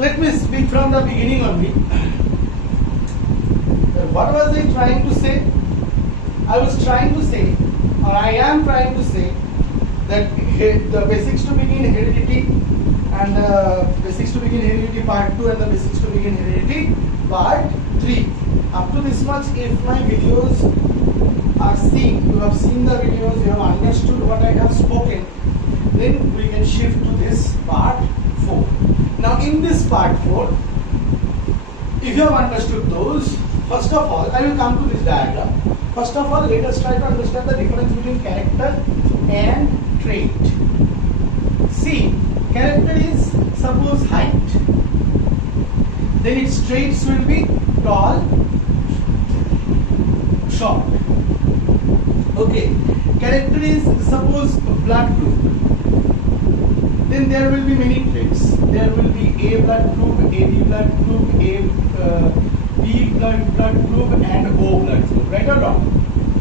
Let me speak from the beginning only. What was I trying to say? I was trying to say, or I am trying to say, that the basics to begin heredity and basics to begin heredity part 2 and the basics to begin heredity part 3. Up to this much, if my videos are seen, you have seen the videos, you have understood what I have spoken, then we can shift to this part 4. Now in this part 4, if you have understood those, first of all, I will come to this diagram. First of all, let us try to understand the difference between character and trait. See, character is suppose height, then its traits will be tall, short. Okay, character is suppose blood group, then there will be many traits. There will be A blood group, AB blood group, B blood group and O blood group, right or wrong?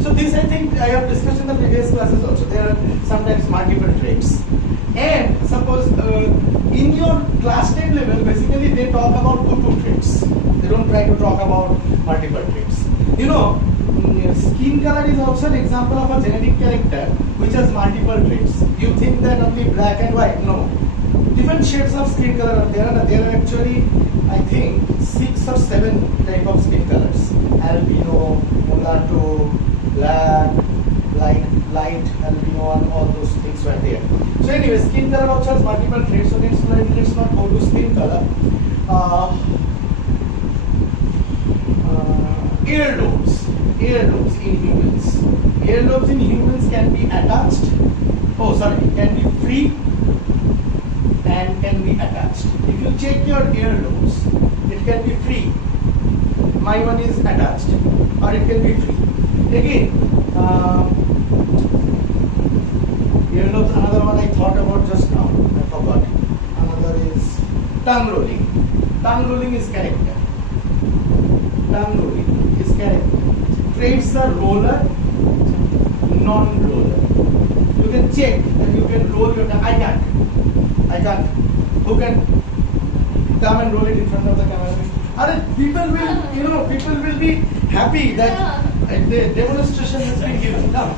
So this I think I have discussed in the previous classes also. There are sometimes multiple traits. And suppose in your class 10 level, basically they talk about two traits. They don't try to talk about multiple traits. You know, skin color is also an example of a genetic character which has multiple traits. You think that only black and white? No. Different shades of skin color are there. There are actually, I think, 6 or 7 type of skin colors. Albino, mulatto, black, light albino, and all those things were there. So anyway, skin color also has multiple traits. So let's not go to skin color. Earlobes in humans. Earlobes in humans can be attached. Can be free and can be attached. If you check your earlobes, it can be free. My one is attached, or it can be free. Again, earlobes. Another one I thought about just now. I forgot. Another is tongue rolling. Tongue rolling is character. Tongue rolling is character. Traits are roller, non-roller. You can check and you can roll your tongue. I can't. Who can come and roll it in front of the camera? People will be happy that the demonstration has been given. Come.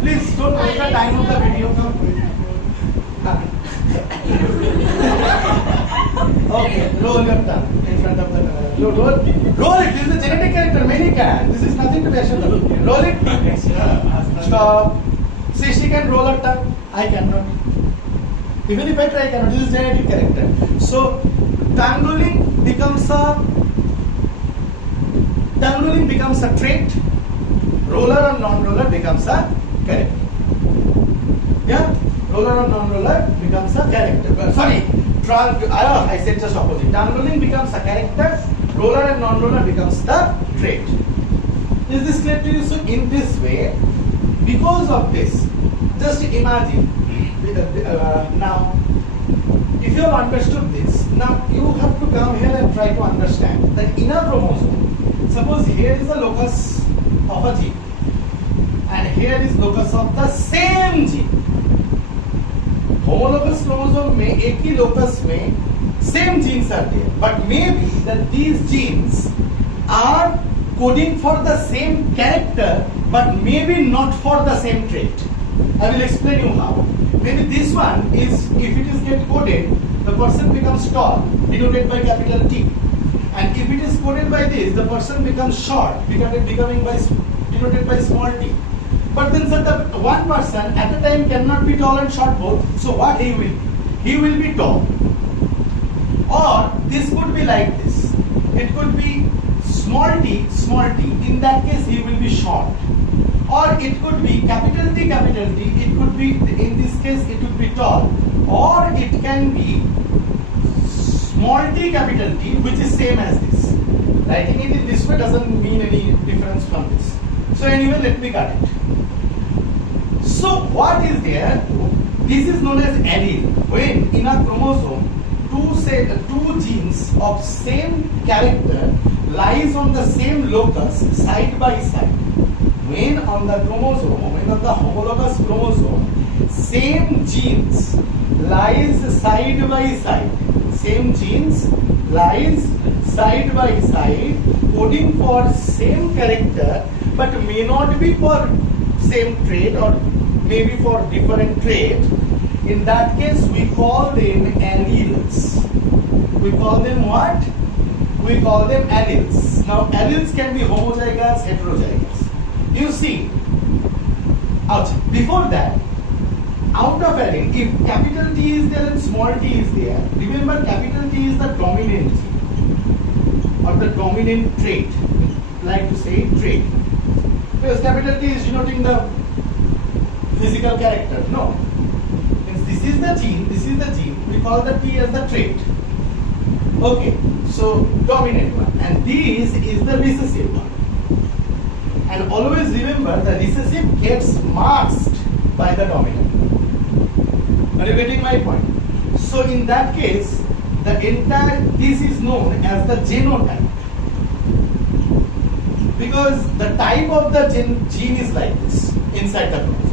Please don't waste the time of the video. Okay, roll your tongue in front of the camera. Roll it. This is a genetic character. Many can. This is nothing to be ashamed of. Roll it. Stop. See, she can roll her tongue. I cannot. Even if I try, I cannot. This is genetic character. So, tongue rolling becomes a trait. Roller or non-roller becomes a character. Yeah? Roller or non-roller becomes a character. I said just opposite. Tongue rolling becomes a character. Roller and non-roller becomes the trait. Is this clear to you? So in this way, because of this, just imagine now, if you have understood this, now you have to come here and try to understand that in a chromosome, suppose here is the locus of a gene and here is locus of the same gene. Homologous chromosome में एक ही locus में same genes are there, but maybe that these genes are coding for the same character, but maybe not for the same trait. I will explain you how. Maybe this one is, if it is get coded, the person becomes tall, denoted by capital T, and if it is coded by this, the person becomes short, denoted by small t. But then one person at a time cannot be tall and short both. So what he will be? He will be tall. Or this could be like this. It could be small t. In that case, he will be short. Or it could be capital T. It could be, in this case, it would be tall. Or it can be small t, capital T, which is same as this. Writing it in this way doesn't mean any difference from this. So anyway, let me cut it. So what is there? This is known as allele. When in a chromosome, two genes of same character lies on the same locus side by side. When on the homologous chromosome, same genes lies side by side. Same genes lies side by side, coding for same character, but may not be for same trait or maybe for different trait. In that case, we call them alleles. We call them what? We call them alleles. Now, alleles can be homozygous, heterozygous. You see, before that, out of allele, if capital T is there and small t is there, remember capital T is the dominant gene or the dominant trait. Like to say trait. Because capital T is denoting the physical character. No. This is the gene, we call the T as the trait. Okay, so dominant one. And this is the recessive one. And always remember the recessive gets masked by the dominant. Are you getting my point? So in that case, this is known as the genotype. Because the type of the gene is like this inside the chromosome.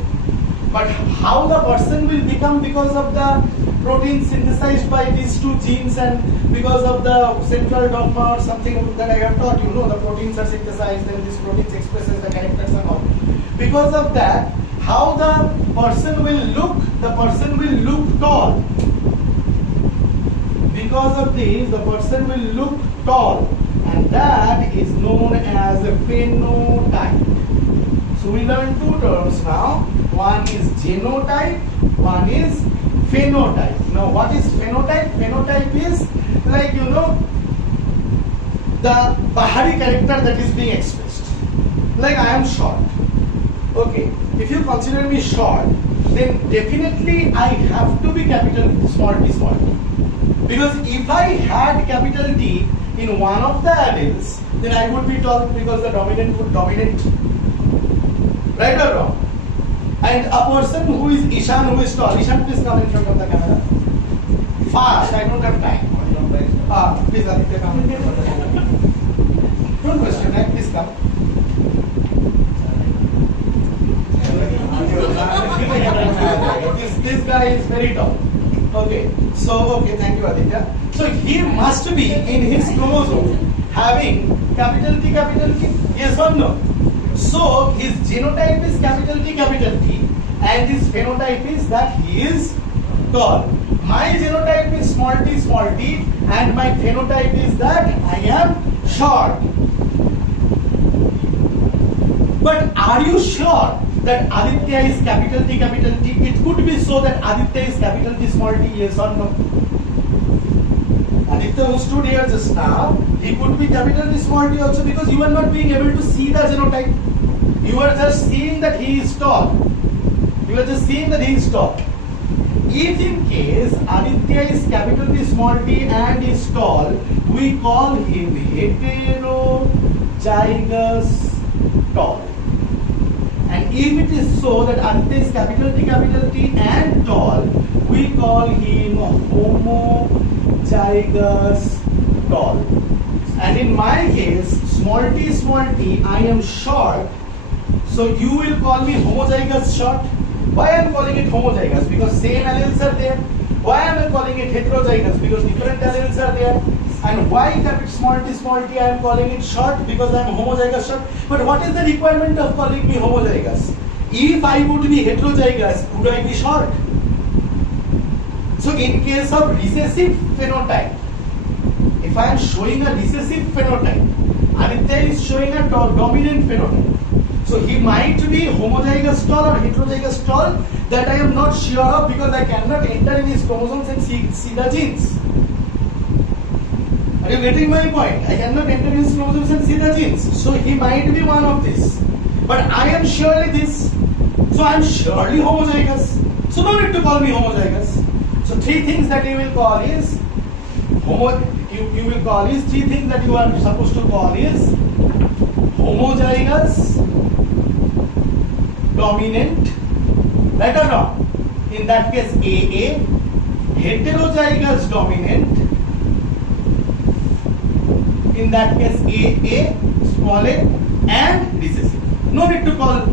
But how the person will become because of the protein synthesized by these two genes and because of the central dogma or something that I have taught you, the proteins are synthesized and these proteins expresses the characters and all. Because of that, how the person will look tall. Because of this, the person will look tall, and that is known as a phenotype. So we learn two terms now. One is genotype, one is phenotype. Now what is phenotype? Phenotype is like the Bahari character that is being expressed. Like I am short. Okay, if you consider me short, then definitely I have to be capital small t small t. Because if I had capital T in one of the alleles, then I would be tall because the dominant would dominate. Right or wrong? And a person who is Ishan, who is tall. Ishan, please come in front of the camera. Fast, I don't have time. Please, Aditya, come in front of the camera. Don't question, right? Please come. This guy is very tall. Okay, thank you, Aditya. So he must be in his chromosome having capital T, yes or no? So his genotype is capital T, and his phenotype is that he is tall. My genotype is small t, and my phenotype is that I am short. But are you sure that Aditya is capital T? It could be so that Aditya is capital T, small t, yes or no? Aditya who stood here just now, he could be capital T, small t also, because you are not being able to see the genotype. You are just seeing that he is tall. If in case Aditya is capital T, small t and is tall, we call him heterozygous tall. And if it is so that Aditya is capital T and tall, we call him homozygous tall. And in my case, small t, I am short. So you will call me homozygous short. Why I am calling it homozygous? Because same alleles are there. Why am I calling it heterozygous? Because different alleles are there. And why small t, I am calling it short? Because I am homozygous short. But what is the requirement of calling me homozygous? If I would be heterozygous, would I be short? So in case of recessive phenotype, if I am showing a recessive phenotype, Aditya is showing a dominant phenotype. So he might be homozygous tall or heterozygous tall, that I am not sure of because I cannot enter in his chromosomes and see the genes. Are you getting my point? I cannot enter in his chromosomes and see the genes. So he might be one of these. But I am surely this. So I am surely homozygous. So no need to call me homozygous. So three things that you will call is three things that you are supposed to call is homozygous, dominant, right or not? In that case AA, heterozygous dominant, in that case AA, small a, and recessive. No need to call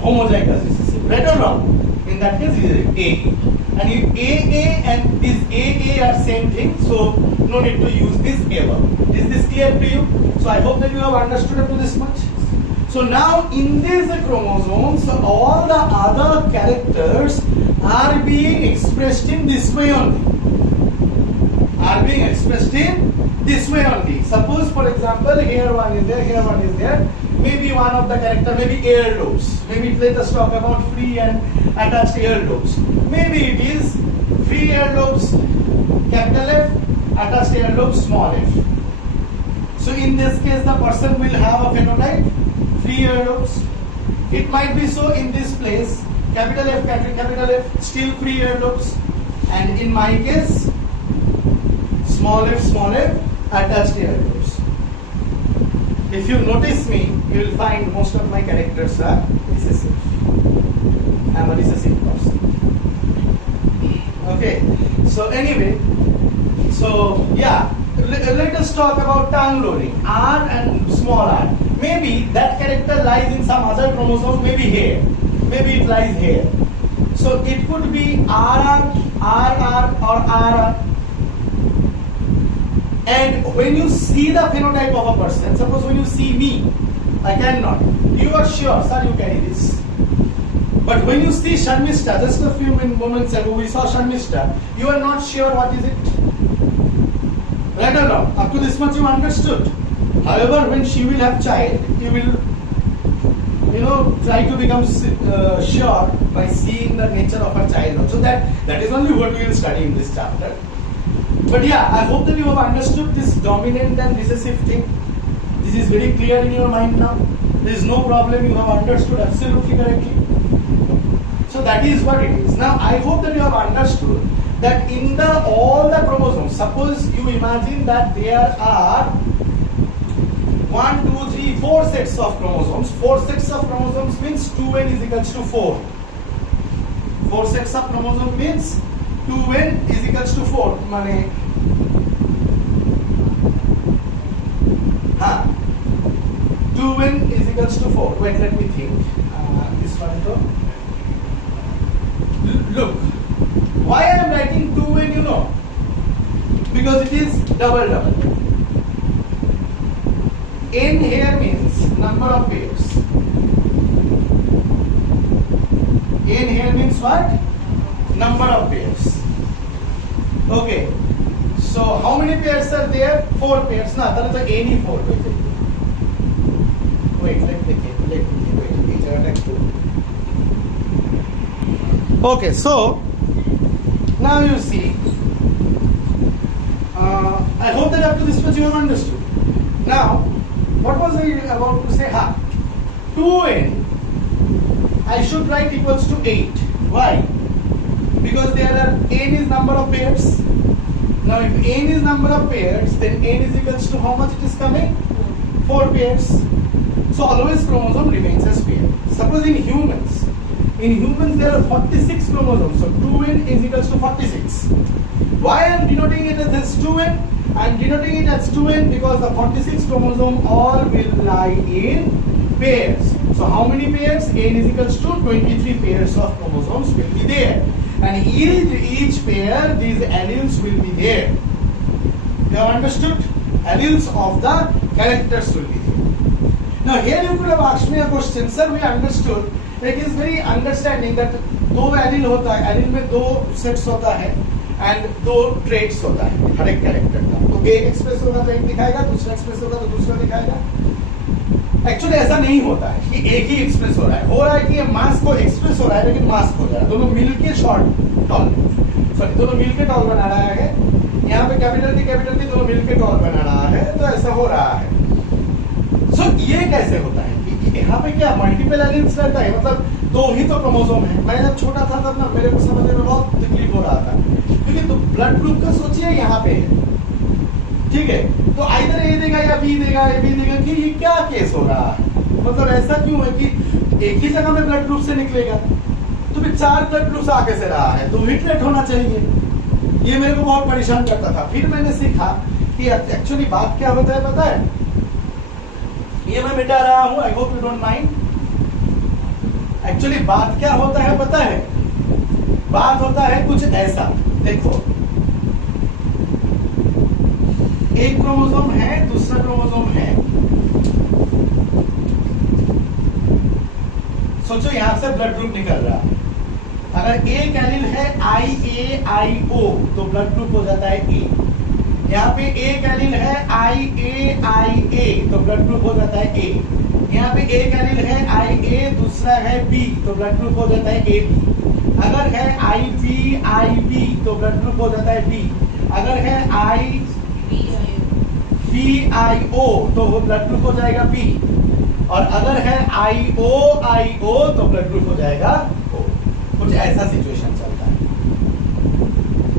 homozygous recessive, right or wrong? In that case AA. And if AA and this AA are same thing, so no need to use this ever. Is this clear to you? So I hope that you have understood up to this much. So now in these chromosomes, all the other characters are being expressed in this way only. Are being expressed in this way only. Suppose for example, here one is there, here one is there. Maybe one of the character, maybe ear lobes. Maybe let us talk about free and attached ear lobes. Maybe it is free ear lobes, capital F, attached ear lobes, small f. So in this case, the person will have a phenotype, free ear lobes. It might be so in this place, capital F, still free ear lobes. And in my case, small f, attached ear lobes. If you notice me, you will find most of my characters are recessive. I am a recessive person. Okay. So anyway, so yeah, let us talk about tongue loading. R and small r. Maybe that character lies in some other chromosome, maybe here. Maybe it lies here. So it could be RR, RR or RR. And when you see the phenotype of a person, suppose when you see me, I cannot. You are sure, sir, you carry this. But when you see Sharmishta, just a few moments ago we saw Sharmishta, you are not sure what is it. Right or wrong? Up to this much you understood. However, when she will have child, you will, try to become sure by seeing the nature of her child also. That is only what we will study in this chapter. But yeah, I hope that you have understood this dominant and recessive thing. This is very clear in your mind now. There is no problem, you have understood absolutely correctly. So that is what it is. Now I hope that you have understood that in all the chromosomes, suppose you imagine that there are 1, 2, 3, 4 sets of chromosomes. 4 sets of chromosomes means 2n is equals to 4. 4 sets of chromosomes means 2n is equals to 4. Mane 2n is equals to 4. Wait, let me think. This one though. Look, why I am writing 2n, you know? Because it is double. N here means number of pairs. N here means what? Number of pairs. Okay. So how many pairs are there? 4 pairs. Na, that is any 4. Wait, let me think. Okay, so now you see. I hope that up to this much you have understood. Now, what was I about to say? 2n I should write equals to 8. Why? Because there are n is number of pairs. Now if n is number of pairs, then n is equals to how much it is coming? 4 pairs. So always chromosome remains as pair. Suppose in humans there are 46 chromosomes. So 2n is equals to 46. Why I am denoting it as 2n? I am denoting it as 2n because the 46 chromosome all will lie in pairs. So how many pairs? N is equals to 23 pairs of chromosomes will be there. And each pair, these alleles will be there. You have understood? Alleles of the characters will be there. Now here you could have asked me a question. Sir, we understood. It is very understanding that 2 allele होता है, allele में 2 sets होता है and 2 traits होता है हर एक character का. तो एक एक्सप्रेस होगा तो एक दिखाएगा, दूसरा एक्सप्रेस होगा तो दूसरा दिखाएगा. एक्चुअली ऐसा नहीं होता है कि एक ही एक्सप्रेस हो रहा है कि ये मास को एक्सप्रेस हो रहा है लेकिन मास हो जा रहा है. दोनों मिलके दोनों मिलके टॉल बना रहा है. यहाँ पे कैपिटल टी दोनों मिलके टॉल बना रहा है. तो ऐसा हो रहा है. सो ये कैसे होता है कि यहाँ पे क्या मल्टीपल एलिमेंट्स रहता है, मतलब 2 ही तो क्रोमोसोम है. मैं जब छोटा था तब ना मेरे को समझने में बहुत तकलीफ हो रहा था क्योंकि तो ब्लड ग्रुप का सोचिए यहाँ पे है, ठीक है, तो आइदर ए देगा या बी देगा कि ये क्या केस हो रहा है. मतलब ऐसा क्यों है कि एक ही जगह में ब्लड ग्रुप से निकलेगा तो फिर 4 ब्लड ग्रुप आगे से रहा है तो हिट रेट होना चाहिए. ये मेरे को बहुत परेशान करता था. फिर मैंने सीखा कि एक्चुअली बात क्या होता है पता है. ये मैं मिटा रहा हूं, I hope you don't mind. Actually बात क्या होता है पता है. बात होता है कुछ ऐसा, देखो एक क्रोमोसोम है, दूसरा क्रोमोसोम है, सोचो यहां से ब्लड ग्रुप निकल रहा है। अगर एक एलील है IA IO तो ब्लड ग्रुप हो जाता है ए। यहाँ पे एक एलील है IA तो ब्लड ग्रुप हो जाता है ए। यहाँ पे एक एलील है IA, दूसरा है B तो ब्लड ग्रुप हो जाता है AB। अगर है IB तो ब्लड ग्रुप हो जाता है B। अगर है IBIO तो वो ब्लड ग्रुप हो जाएगा B। और अगर है IO तो ब्लड ग्रुप हो जाएगा O। कुछ ऐसा सिचुएशन चलता है।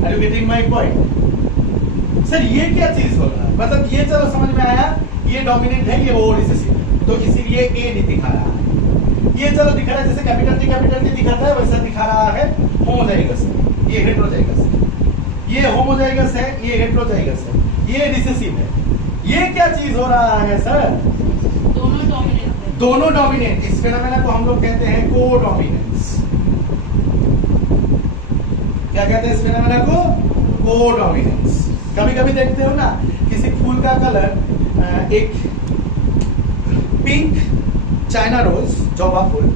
Are you getting my point? Sir ये क्या चीज हो रहा है, मतलब ये चलो समझ में आया, ये डोमिनेंट है, ये ओ रिसेसिव है, तो इसीलिए ए नहीं दिखा रहा है। ये चलो दिखा रहा है जैसे कैपिटल टी दिखाता है वैसा दिखा रहा है होमोजाइगस, ये हेटेरोजाइगस है। ये होमोजाइगस है, ये हेटेरोजाइगस है, ये रिसेसिव है। ये क्या चीज हो रहा है सर? दोनों डोमिनेंट है। दोनों डोमिनेंट। इस फेनोमेना को हम लोग कहते हैं कोडोमिनेंस। क्या कहते हैं इस फेनोमेना को? कोडोमिनेंस। कभी कभी देखते हो ना किसी फूल का कलर, एक पिंक चाइना रोज जवा फूल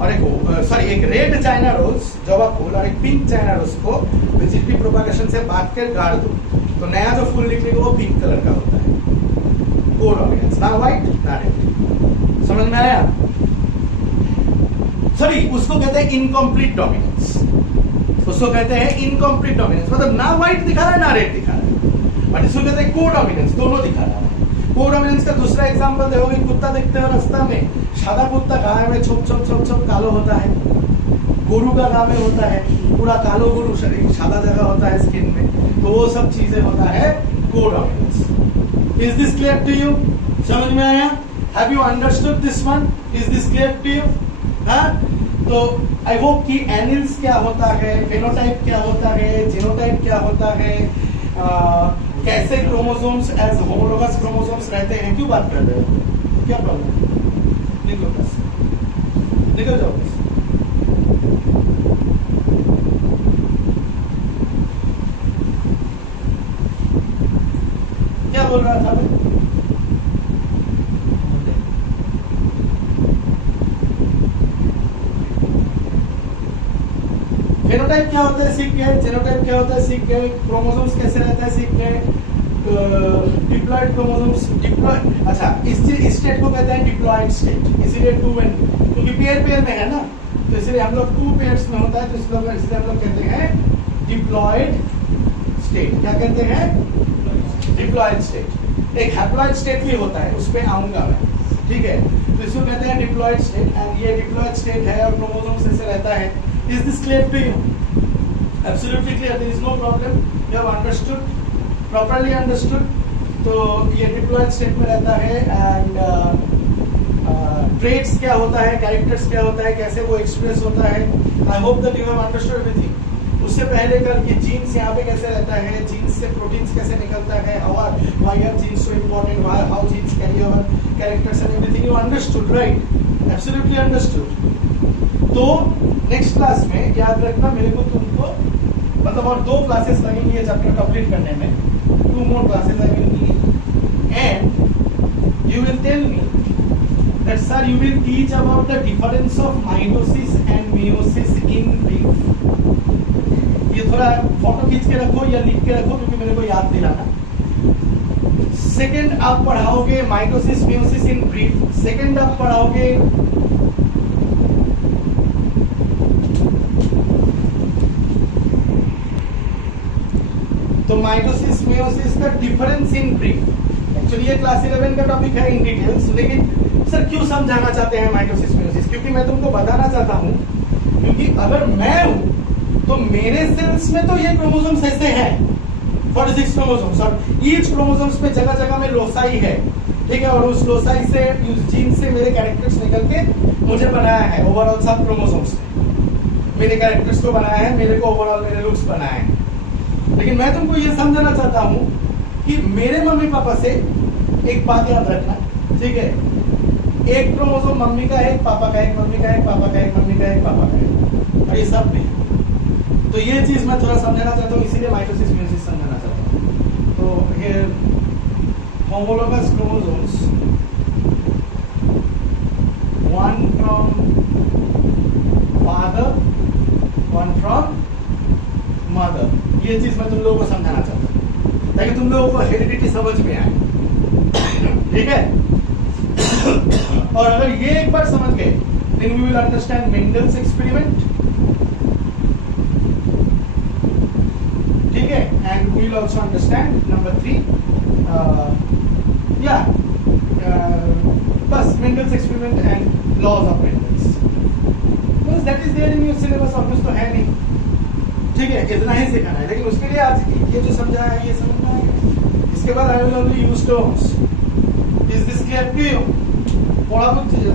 और एक रेड चाइना रोज जवा फूल और एक पिंक चाइना रोज को वेजिटेटिव प्रोपागेशन से बांट कर गाड़ दो तो नया जो फूल निकलेगा वो पिंक कलर का होता है। कोडोमिनेंस, ना व्हाइट ना रेड। समझ में आया? सॉरी, उसको कहते हैं इनकम्प्लीट डोमिनेंस। उसको कहते हैं इनकम्प्लीट डोमिनेंस, मतलब ना व्हाइट दिखा रहा है ना रेड दिखा रहा है, बट इसको कहते हैं कोडोमिनेंस, दोनों दिखा रहा है। कोडोमिनेंस का दूसरा एग्जांपल देखोगे, कुत्ता देखते हो रास्ता में, सादा कुत्ता गाय में छोप छोप छोप छोप कालो होता है, गोरू का गाय में होता है पूरा कालो गोरू, शरीर सादा जगह होता है स्किन में, तो वो सब चीजें होता है codominance. Is this clear to you? समझ में आया? Have you understood this one? Is this clear to you? हाँ, तो आई होप कि एनिल्स क्या होता है, फेनोटाइप क्या होता है, जीनोटाइप क्या होता है, कैसे क्रोमोसोम्स एज होमोलोगस क्रोमोसोम्स रहते हैं। क्यों बात कर रहे हो? क्या प्रॉब्लम? निकलो बस, निकल जाओ बस। क्या बोल रहा था मैं? फेनोटाइप क्या होता है सीख गए, जीनोटाइप क्या होता है सीख गए, क्रोमोसोम्स कैसे रहता है सीख गए, डिप्लॉयड क्रोमोसोम्स, डिप्लॉयड, अच्छा इस स्टेट को कहते हैं डिप्लॉयड स्टेट, इसीलिए टू एंड, क्योंकि पेयर पेयर में है ना, तो इसलिए हम लोग टू पेयर्स में होता है, तो इसलिए हम लोग कहते हैं डिप्लॉयड स्टेट। क्या कहते हैं? Diploid state. एक हैप्लॉयड स्टेट भी होता है, उस पर आऊंगा मैं, ठीक है? तो इसको कहते हैं डिप्लॉयड स्टेट, एंड ये डिप्लॉयड स्टेट है और क्रोमोसोम्स ऐसे रहता है। Is this clear to you? Absolutely clear. There is no problem. You have understood, properly understood. तो ये डिप्लॉयड स्टेट में रहता है, एंड ट्रेट्स क्या होता है, कैरेक्टर्स क्या होता है, कैसे वो एक्सप्रेस होता है। I hope that you have understood everything. उससे पहले कल ये जीन्स यहाँ पे कैसे रहता है, जीन्स से प्रोटीन्स कैसे निकलता है, why are genes so important, how genes carry our characters and everything you understood, right? Absolutely understood. तो नेक्स्ट क्लास में याद रखना, मेरे को तुमको मतलब और 2 क्लासेस लगेंगी ये चैप्टर कंप्लीट करने में, 2 more classes I will need, and you will tell me that sir you will teach about the difference of mitosis and meiosis in brief। ये थोड़ा फोटो खींच के रखो या लिख के रखो क्योंकि मेरे को याद दिलाना। सेकंड आप पढ़ाओगे mitosis meiosis in brief, second आप पढ़ाओगे तो माइटोसिस मेयोसिस का डिफरेंस इन ब्रीफ। एक्चुअली ये क्लास 11 का टॉपिक है इन डिटेल्स, लेकिन सर क्यों समझाना चाहते हैं माइटोसिस मेयोसिस? क्योंकि मैं तुमको बताना चाहता हूँ, क्योंकि अगर मैं हूं तो मेरे सेल्स में तो ये क्रोमोसोम्स ऐसे हैं 46 क्रोमोसोम्स, और ईच क्रोमोसोम्स में जगह जगह में लोसाई है, ठीक है? और उस लोसाई से, उस जीन से मेरे कैरेक्टर्स निकल के मुझे बनाया है। ओवरऑल सब क्रोमोसोम्स ने मेरे कैरेक्टर्स को बनाया है, मेरे को ओवरऑल मेरे लुक्स बनाए हैं। लेकिन मैं तुमको ये समझाना चाहता हूँ कि मेरे मम्मी पापा से एक बात याद रखना, ठीक है? एक क्रोमोसोम मम्मी का है, एक पापा का, एक मम्मी का, एक पापा का, एक मम्मी का, एक पापा का है, और ये सब नहीं। तो ये चीज मैं थोड़ा समझाना चाहता हूँ, इसीलिए माइटोसिस म्यूसिस समझाना चाहता हूँ। तो here homologous chromosomes, one from father, one from mother, ये चीज मैं तुम लोगों को समझाना चाहता हूँ ताकि तुम लोगों को हेरिडिटी समझ में आए, ठीक है। और अगर ये एक बार समझ गए then we will understand Mendel's experiment, ठीक है, and we will also understand number 3 बस Mendel's experiment and laws of Mendel's, because that is there in your syllabus, of course तो है नहीं, ठीक है, इतना ही सिखाना है। लेकिन उसके लिए आज ये जो समझाया है ये समझना है। इसके बाद I will only use terms. Is this clear to you? पढ़ा कुछ चीज़